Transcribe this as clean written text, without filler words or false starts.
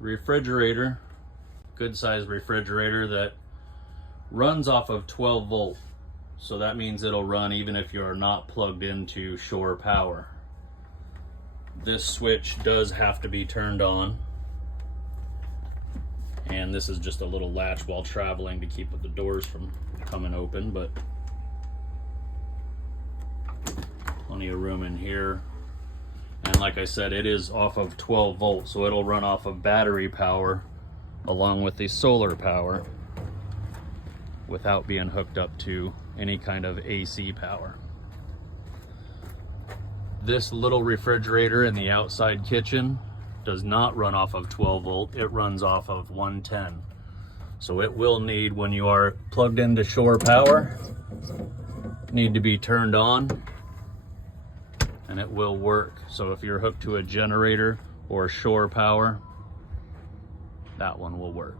refrigerator, good size refrigerator that runs off of 12 volt. So that means it'll run even if you're not plugged into shore power. This switch does have to be turned on. And this is just a little latch while traveling to keep the doors from coming open, but plenty of room in here. And like I said, it is off of 12 volts, so it'll run off of battery power along with the solar power without being hooked up to any kind of AC power. This little refrigerator in the outside kitchen does not run off of 12 volt, it runs off of 110. So it will need, when you are plugged into shore power, need to be turned on, and it will work. So if you're hooked to a generator or shore power, that one will work.